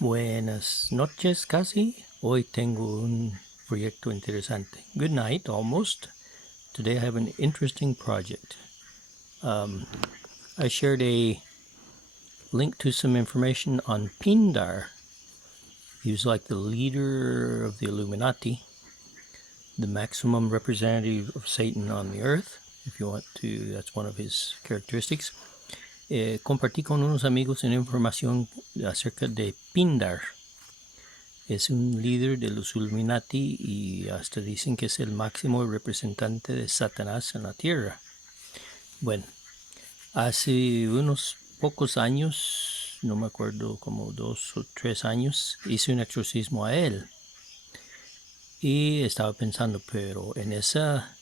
Buenas noches casi. Hoy tengo un proyecto interesante. Good night, almost. Today I have an interesting project. I shared a link to some information on Pindar. He was like the leader of the Illuminati, the maximum representative of Satan on the earth. If you want to, that's one of his characteristics. Compartí con unos amigos en información acerca de Pindar. Es un líder de los Illuminati y hasta dicen que es el máximo representante de Satanás en la tierra. Bueno, hace unos pocos años, no me acuerdo, como 2 o 3 años, hice un exorcismo a él. Y estaba pensando, pero en esa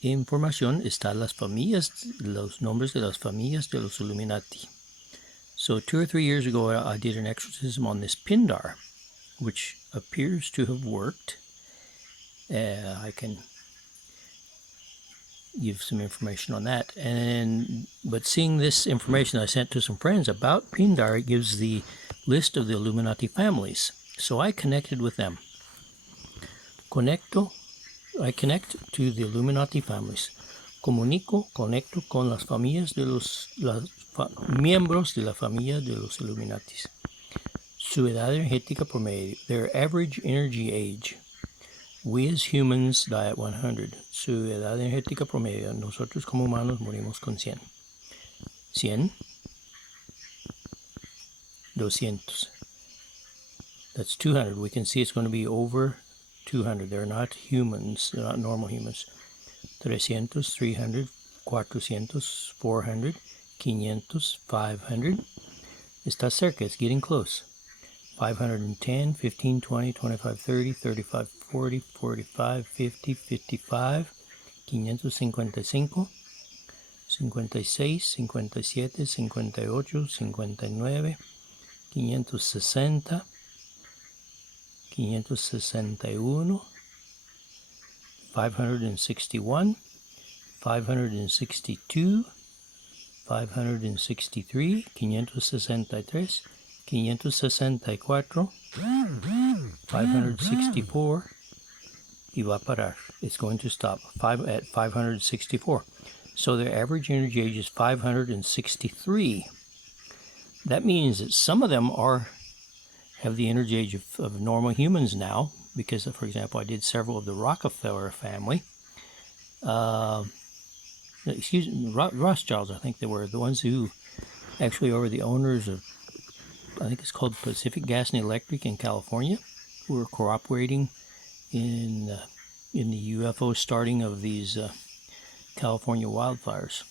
información están las familias, los nombres de las familias de los Illuminati. So 2 or 3 years ago, I did an exorcism on this Pindar, which appears to have worked. I can give some information on that. But seeing this information I sent to some friends about Pindar, it gives the list of the Illuminati families. So I connected with them. I connect to the Illuminati families. Conecto con las familias de los miembros de la familia de los Illuminatis. Su edad energética promedio, their average energy age. We as humans die at 100. Su edad energética promedio, nosotros como humanos morimos con 100. 100, 200. That's 200. We can see it's going to be over 200. They're not humans. They're not normal humans. 300, 300, 400, 400, 500, 500. Está cerca. It's getting close. 510, 15, 20, 25, 30, 35, 40, 45, 50, 55, 555, 56, 57, 58, 59, 560, 561, 561, 562, 563, 563, 564, 564, y va a parar. It's going to stop at 564. So their average energy age is 563. That means that some of them have the energy age of normal humans now, because, for example, I did several of the Rockefeller family. Rothschilds, I think they were the ones who actually are the owners of, I think it's called Pacific Gas and Electric in California, who were cooperating in the UFO starting of these California wildfires.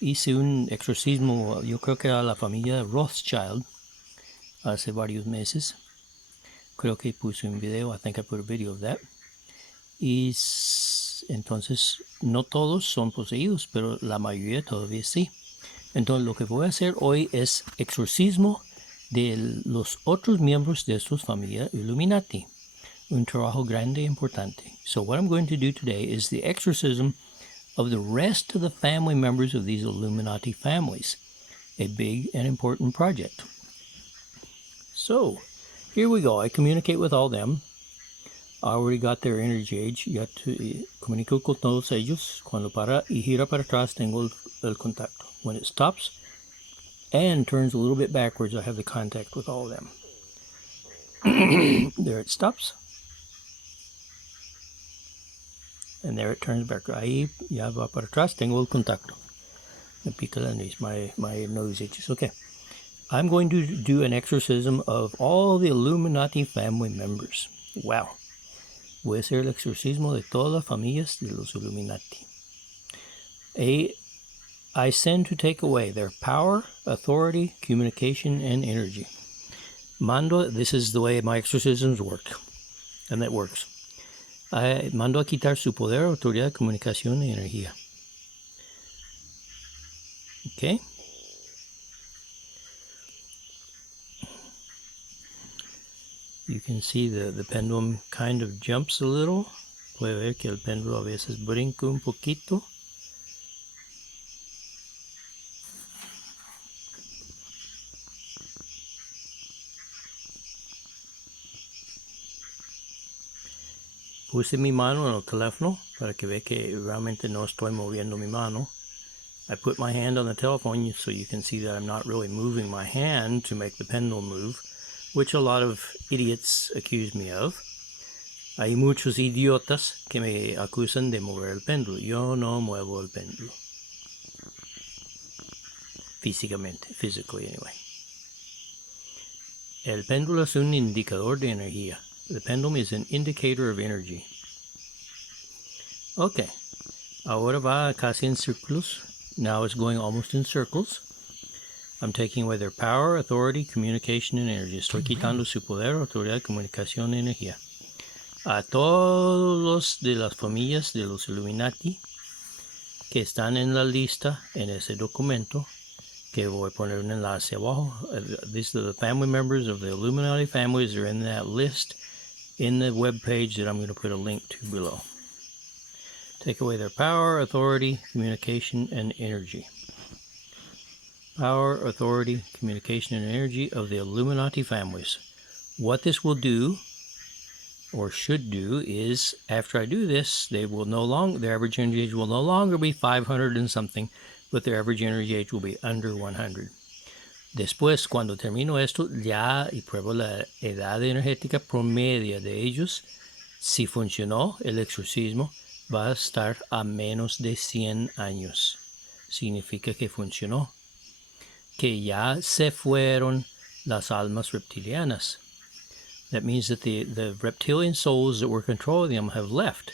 Hice un exorcismo, yo creo que a la familia Rothschild, hace varios meses. Creo que puse un video, I think I put a video of that. Y entonces, no todos son poseídos, pero la mayoría todavía sí. Entonces, lo que voy a hacer hoy es exorcismo de los otros miembros de sus familias Illuminati. Un trabajo grande e importante. So what I'm going to do today is the exorcism of the rest of the family members of these Illuminati families. A big and important project. So, here we go. I communicate with all them. I already got their energy age. Ya comunico con todos ellos. Cuando para y gira para atrás, tengo el contacto. When it stops and turns a little bit backwards, I have the contact with all of them. There it stops. And there it turns back. Ahí ya va para atrás, tengo el contacto. Me pica la nariz, my nose itches. Okay. I'm going to do an exorcism of all the Illuminati family members. Wow. Voy a hacer el exorcismo de todas las familias de los Illuminati. I send to take away their power, authority, communication, and energy. Mando, this is the way my exorcisms work. And that works. Mando a quitar su poder, autoridad, comunicación y energía. Okay. You can see the pendulum kind of jumps a little. Puede ver que el péndulo a veces brinca un poquito. use mi mano en el teléfono para que vea que realmente no estoy moviendo mi mano. I put my hand on the telephone so you can see that I'm not really moving my hand to make the pendulum move, which a lot of idiots accuse me of. Hay muchos idiotas que me acusan de mover el péndulo. Yo no muevo el péndulo. Físicamente, physically anyway. El péndulo es un indicador de energía. The pendulum is an indicator of energy. Okay, ahora va casi en círculos. Now it's going almost in circles. I'm taking away their power, authority, communication, and energy. Estoy quitando su poder, autoridad, comunicación y energía. A todos los de las familias de los Illuminati que están en la lista en ese documento, que voy a poner un enlace abajo. These are the family members of the Illuminati families. Are in that list in the web page that I'm going to put a link to below. Take away their power, authority, communication, and energy. Power, authority, communication, and energy of the Illuminati families. What this will do, or should do, is after I do this, they will no longer, their average energy age will no longer be 500 and something, but their average energy age will be under 100. Después, cuando termino esto, ya y pruebo la edad energética promedia de ellos, si funcionó el exorcismo, va a estar a menos de 100 años. Significa que funcionó. Que ya se fueron las almas reptilianas. That means that the reptilian souls that were controlling them have left.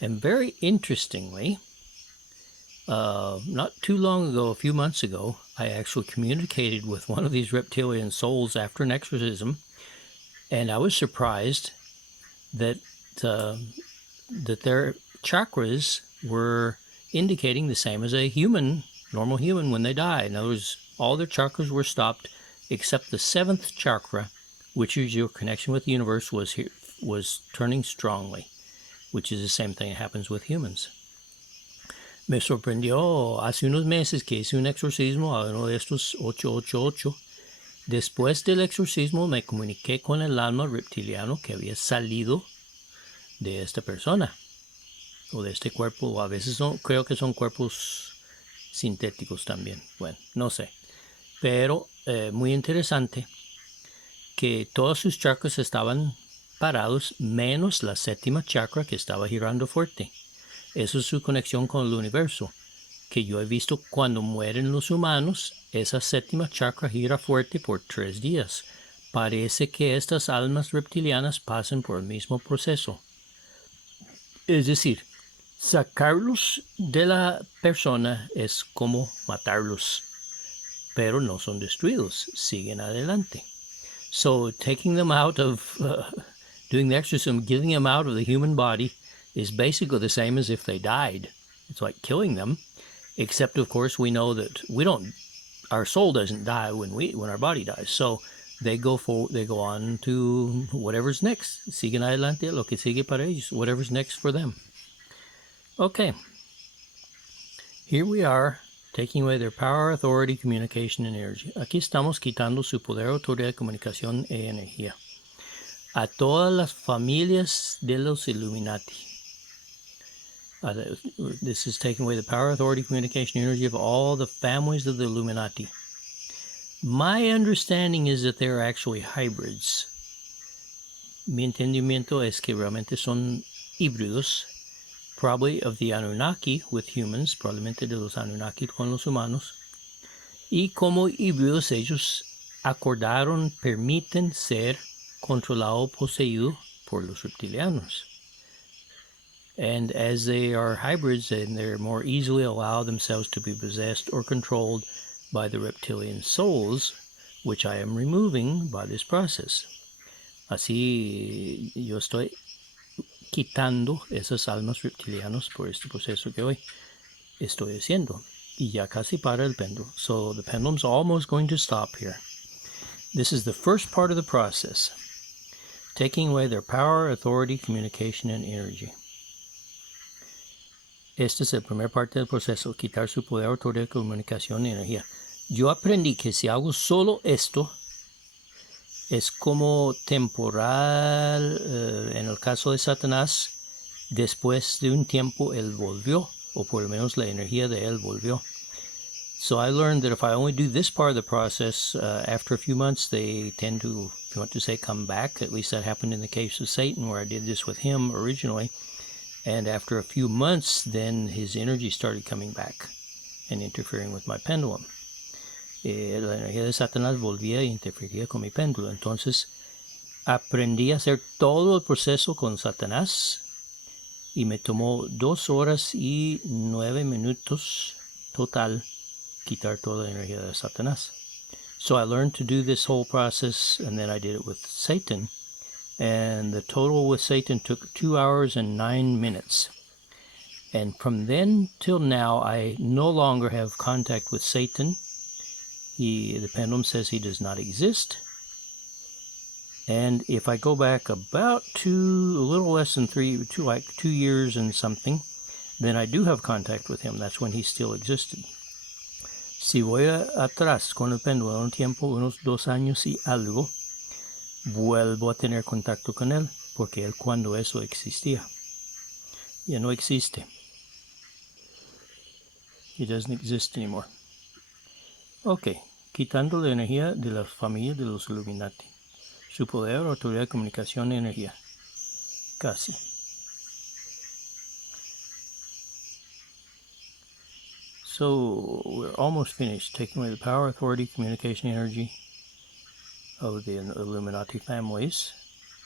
And very interestingly, not too long ago, a few months ago, I actually communicated with one of these reptilian souls after an exorcism, and I was surprised that that their chakras were indicating the same as a human, normal human, when they die. In other words, all their chakras were stopped except the 7th chakra, which is your connection with the universe, was turning strongly, which is the same thing that happens with humans. Me sorprendió hace unos meses que hice un exorcismo a uno de estos 888. Después del exorcismo me comuniqué con el alma reptiliano que había salido de esta persona o de este cuerpo, o a veces creo que son cuerpos sintéticos también. Bueno, no sé. Pero muy interesante que todos sus chakras estaban parados, menos la 7ª chakra que estaba girando fuerte. Eso es su conexión con el universo, que yo he visto cuando mueren los humanos, esa 7ª chakra gira fuerte por 3 días. Parece que estas almas reptilianas pasan por el mismo proceso. Es decir, sacarlos de la persona es como matarlos, pero no son destruidos, siguen adelante. So taking them out of, doing the exorcism, getting them out of the human body is basically the same as if they died. It's like killing them, except of course we know that our soul doesn't die when our body dies. So they go on to whatever's next. Siguen adelante lo que sigue para ellos, whatever's next for them. Okay. Here we are, taking away their power, authority, communication, and energy. Aquí estamos quitando su poder, autoridad, comunicación y energía. A todas las familias de los Illuminati. This is taking away the power, authority, communication, and energy of all the families of the Illuminati. My understanding is that they're actually hybrids. Mi entendimiento es que realmente son híbridos, probably of the Anunnaki with humans, probablemente de los Anunnaki con los humanos. Y como híbridos ellos acordaron, permiten ser controlado, poseído por los reptilianos. And as they are hybrids, and they're more easily allow themselves to be possessed or controlled by the reptilian souls, which I am removing by this process. Así yo estoy quitando esas almas reptilianas por este proceso que hoy estoy haciendo. Y ya casi para el péndulo. So the pendulum's almost going to stop here. This is the first part of the process. Taking away their power, authority, communication, and energy. Este es el primer parte del proceso, quitar su poder, autoridad, comunicación y energía. Yo aprendí que si hago solo esto, es como temporal, en el caso de Satanás, Después de un tiempo, él volvió, o por lo menos la energía de él volvió. So I learned that if I only do this part of the process, after a few months, they tend to, if you want to say, come back. At least that happened in the case of Satan, where I did this with him originally. And after a few months, then his energy started coming back and interfering with my pendulum. La energía de Satanás volvía e interfería con mi péndulo. Entonces, aprendí a hacer todo el proceso con Satanás y me tomó 2 horas y 9 minutos total quitar toda la energía de Satanás. So I learned to do this whole process, and then I did it with Satan. And the total with Satan took 2 hours and 9 minutes. And from then till now, I no longer have contact with Satan. The pendulum says he does not exist. And if I go back about a little less than 2 years and something, then I do have contact with him. That's when he still existed. Si voy atrás con el péndulo un tiempo, unos 2 años y algo, vuelvo a tener contacto con él, porque él cuando eso existía. Ya no existe. He doesn't exist anymore. Ok, quitando la energía de la familia de los Illuminati. Su poder, autoridad de comunicación y energía. Casi. So we're almost finished, taking away the power, authority, communication, energy of the Illuminati families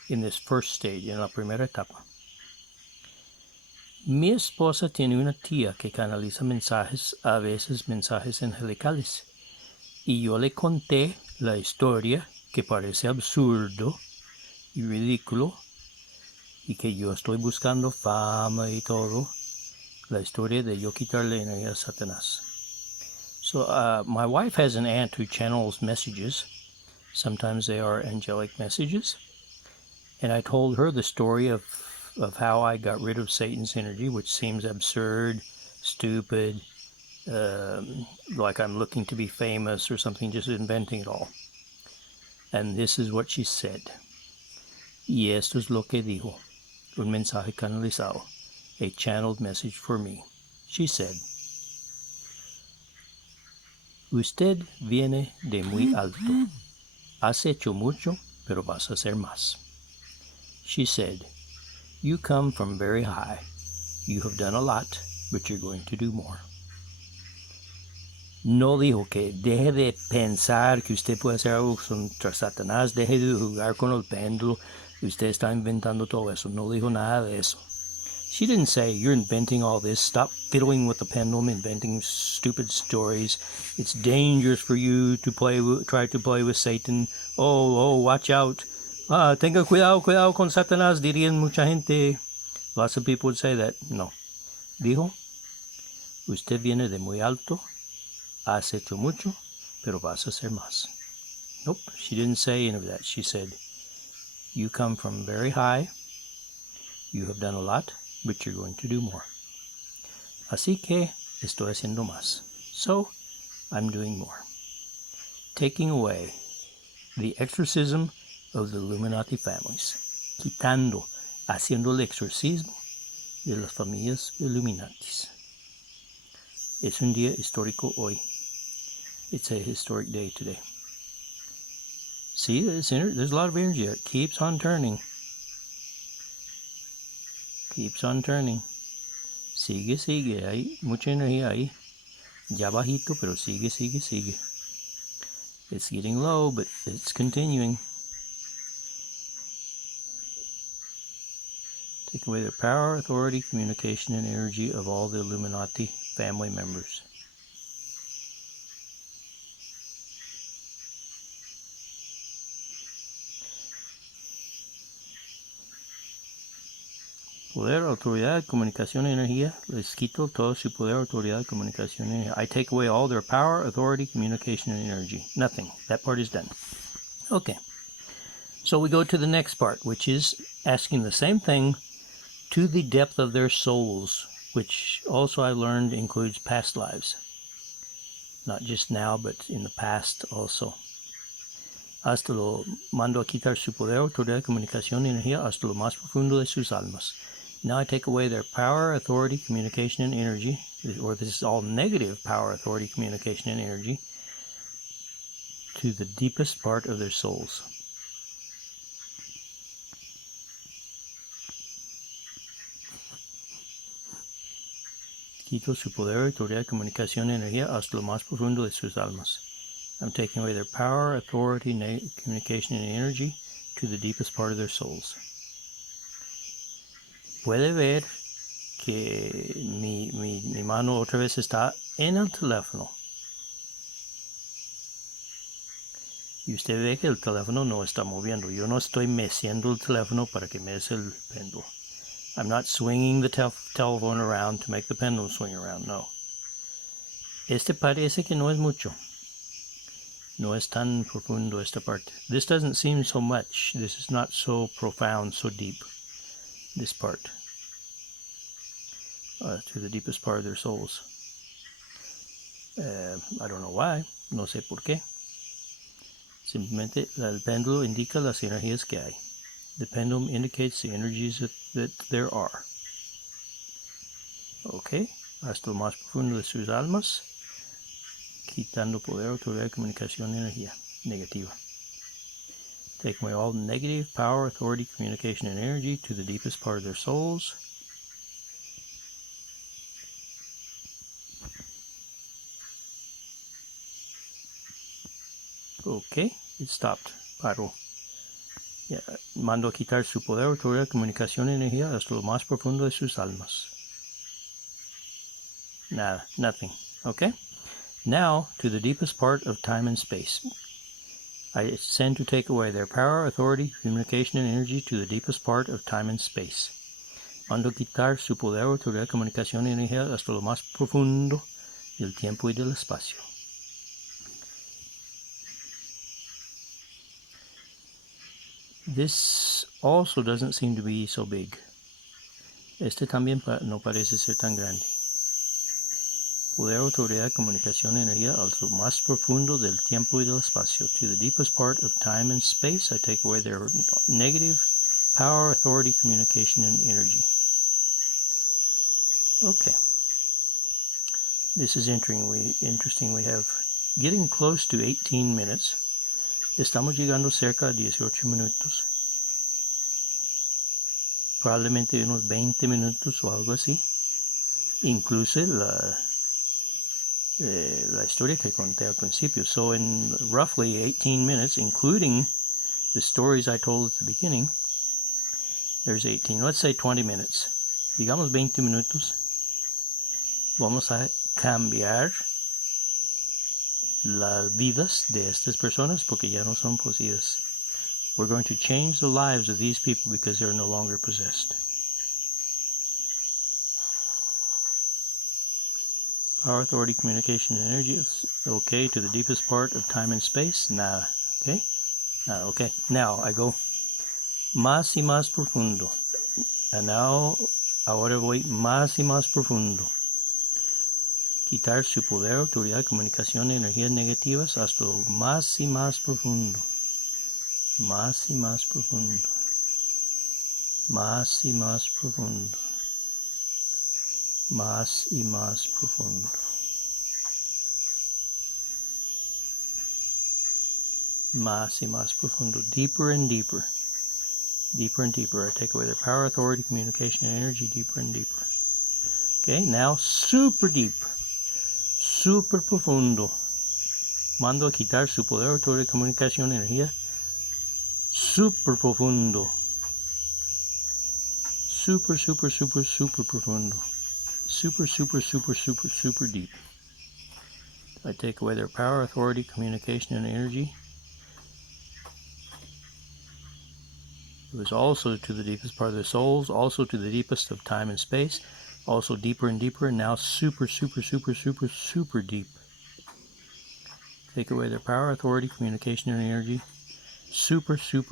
in this first stage, en la primera etapa. Mi esposa tiene una tía que canaliza mensajes, a veces mensajes angelicales, y yo le conté la historia que parece absurdo y ridículo, y que yo estoy buscando fama y todo, la historia de yo quitarle energía a Satanás. So my wife has an aunt who channels messages. Sometimes they are angelic messages. And I told her the story of how I got rid of Satan's energy, which seems absurd, stupid, like I'm looking to be famous or something, just inventing it all. And this is what she said. Y esto es lo que dijo. Un mensaje canalizado. A channeled message for me. She said, usted viene de muy alto. Has hecho mucho, pero vas a hacer más. She said, you come from very high. You have done a lot, but you're going to do more. No dijo que deje de pensar que usted puede hacer algo contra Satanás, deje de jugar con el péndulo, usted está inventando todo eso. No dijo nada de eso. She didn't say, you're inventing all this, stop fiddling with the pendulum, inventing stupid stories. It's dangerous for you to try to play with Satan. Oh, watch out. Tenga cuidado con Satanás, dirían mucha gente. Lots of people would say that. No. Dijo, usted viene de muy alto, has hecho mucho, pero vas a hacer más. Nope, she didn't say any of that. She said, you come from very high, you have done a lot, but you're going to do more. Así que estoy haciendo más. So, I'm doing more. Taking away the exorcism of the Illuminati families. Quitando, haciendo el exorcismo de las familias Illuminatis. Es un día histórico hoy. It's a historic day today. See, there's a lot of energy there. It keeps on turning. Keeps on turning. Sigue. Hay mucha energía ahí. Ya bajito, pero sigue. It's getting low, but it's continuing. Take away the power, authority, communication, and energy of all the Illuminati family members. Poder, autoridad, comunicación, energía. Les quito todo su poder, autoridad, comunicación, energía. I take away all their power, authority, communication, and energy. Nothing. That part is done. Okay. So we go to the next part, which is asking the same thing to the depth of their souls, which also I learned includes past lives. Not just now, but in the past also. Hasta lo mando a quitar su poder, autoridad, comunicación y energía hasta lo más profundo de sus almas. Now I take away their power, authority, communication, and energy, or this is all negative power, authority, communication, and energy, to the deepest part of their souls. Quito su poder, autoridad, comunicación, y energía hasta lo más profundo de sus almas. I'm taking away their power, authority, communication, and energy to the deepest part of their souls. Puede ver que mi mano otra vez está en el teléfono. Y usted ve que el teléfono no está moviendo. Yo no estoy meciendo el teléfono para que mece el péndulo. I'm not swinging the telephone around to make the pendulum swing around, no. Este parece que no es mucho. No es tan profundo esta parte. This doesn't seem so much. This is not so profound, so deep. This part. To the deepest part of their souls. I don't know why. No sé por qué. Simplemente el péndulo indica las energías que hay. The pendulum indicates the energies that there are. Ok, hasta lo más profundo de sus almas, quitando poder, autoridad, comunicación, energía negativa. Take away all negative power, authority, communication, and energy to the deepest part of their souls. Ok, it stopped. Paró. Yeah, mando a quitar su poder, autoridad, comunicación y energía hasta lo más profundo de sus almas. Nada, nothing. Okay? Now, to the deepest part of time and space. I send to take away their power, authority, communication, and energy to the deepest part of time and space. Mando a quitar su poder, autoridad, comunicación y energía hasta lo más profundo del tiempo y del espacio. This also doesn't seem to be so big. Este también no parece ser tan grande. Poder, autoridad, comunicación, energía al más profundo del tiempo y del espacio. To the deepest part of time and space, I take away their negative power, authority, communication, and energy. Okay. This is interesting. We have getting close to 18 minutes. Estamos llegando cerca a 18 minutos. Probablemente unos 20 minutos o algo así. Incluso la historia que conté al principio. So in roughly 18 minutes, including the stories I told at the beginning, there's 18. Let's say 20 minutes. Digamos 20 minutos. Vamos a cambiar las vidas de estas personas porque ya no son poseídas. We're going to change the lives of these people because they're no longer possessed. Power, authority, communication, and energy. Okay, to the deepest part of time and space. Nada. Okay? Nada. Okay. Now I go más y más profundo. And now, ahora voy más y más profundo. Quitar su poder, autoridad, comunicación, energías negativas hasta lo más y más profundo. Más y más profundo. Más y más profundo. Más y más profundo. Más y más profundo. Deeper and deeper. Deeper and deeper. I take away their power, authority, communication, and energy. Deeper and deeper. Okay, now super deep. Super profundo. Mando a quitar su poder, autoridad, comunicación, energía. Super profundo. Super profundo. Super deep. I take away their power, authority, communication, and energy. It was also to the deepest part of their souls, also to the deepest of time and space, also deeper and deeper, and now super deep. Take away their power, authority, communication, and energy. Super deep.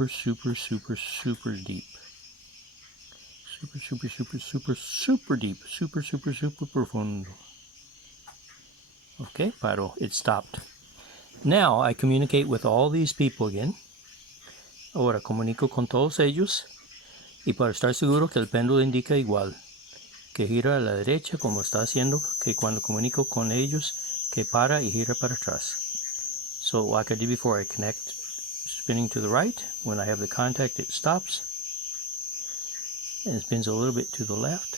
Super deep. Super profundo. Okay, paro. It stopped. Now I communicate with all these people again. Ahora comunico con todos ellos. Y para estar seguro que el péndulo indica igual, que gira a la derecha como está haciendo, que cuando comunico con ellos, que para y gira para atrás. So like I did before, I connect spinning to the right. When I have the contact, it stops and spins a little bit to the left.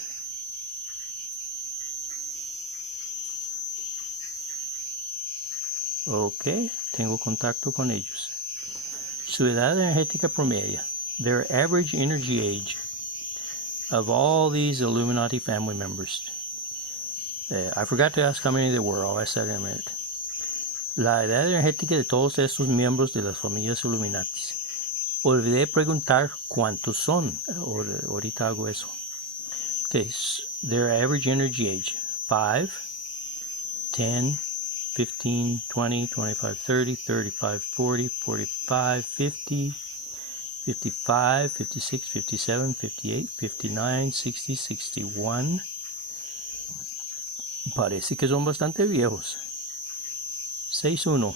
Ok, tengo contacto con ellos. Su edad energética promedia, their average energy age of all these Illuminati family members. I forgot to ask how many there were. I'll ask that in a minute. La edad energética de todos estos miembros de las familias Illuminatis. Olvidé preguntar cuántos son. Ahorita hago eso. Okay, their average energy age. 5, 10, 15, 20, 25, 30, 35, 40, 45, 50, 55, 56, 57, 58, 59, 60, 61. Parece que son bastante viejos. 61,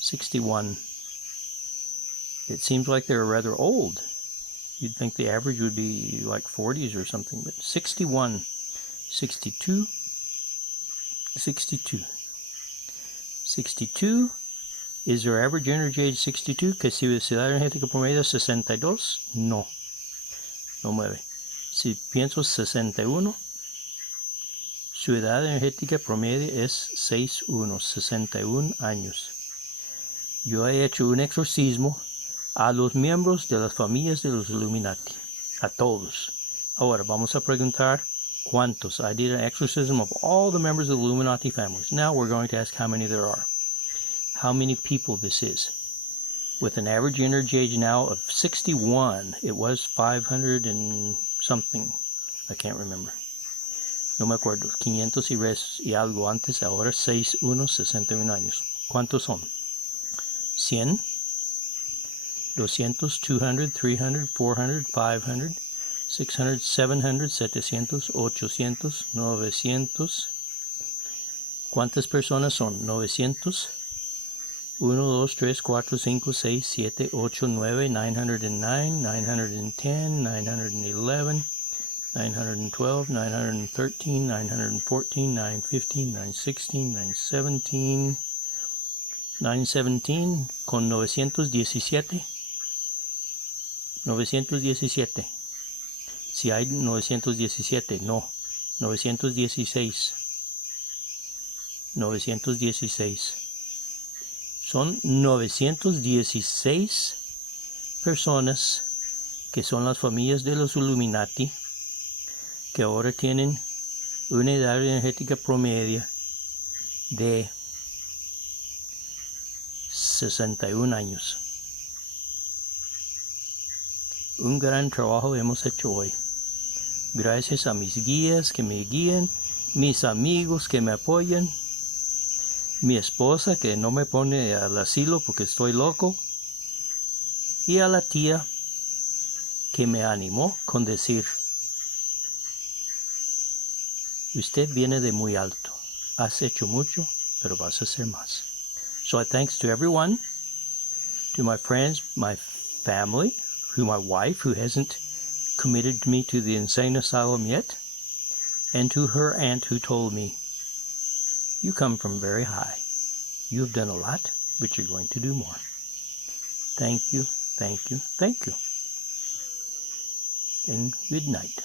61. It seems like they're rather old. You'd think the average would be like 40s or something, but 61, 62, 62. 62 is their average energy age 62, que si su edad energética promedio es 62, no mueve. Si pienso 61, su edad energética promedio es 61 años. Yo he hecho un exorcismo a los miembros de las familias de los Illuminati, a todos. Ahora vamos a preguntar cuántos. I did an exorcism of all the members of the Illuminati families. Now we're going to ask how many there are. How many people this is. With an average energy age now of 61, it was 500 and something. I can't remember. No me acuerdo. 500 y algo antes, ahora 61 años. ¿Cuántos son? 100, 200, 200, 300, 400, 500, 600, 700, 700, 800, 900. ¿Cuántas personas son? 900. 1, 2, 3, 4, 5, 6, 7, 8, 9, 909, 910, 911, 912, 913, 914, 915, 916, 917, 917 con 917. 917. Si hay 917, no. 916. 916. Son 916 personas que son las familias de los Illuminati que ahora tienen una edad energética promedio de 61 años. Un gran trabajo hemos hecho hoy. Gracias a mis guías que me guían, mis amigos que me apoyan, mi esposa que no me pone al asilo porque estoy loco, y a la tía que me animó con decir, usted viene de muy alto, has hecho mucho, pero vas a hacer más. So thanks to everyone, to my friends, my family, to my wife who hasn't committed me to the insane asylum yet, and to her aunt who told me, you come from very high. You have done a lot, but you're going to do more. Thank you, thank you, thank you. And good night.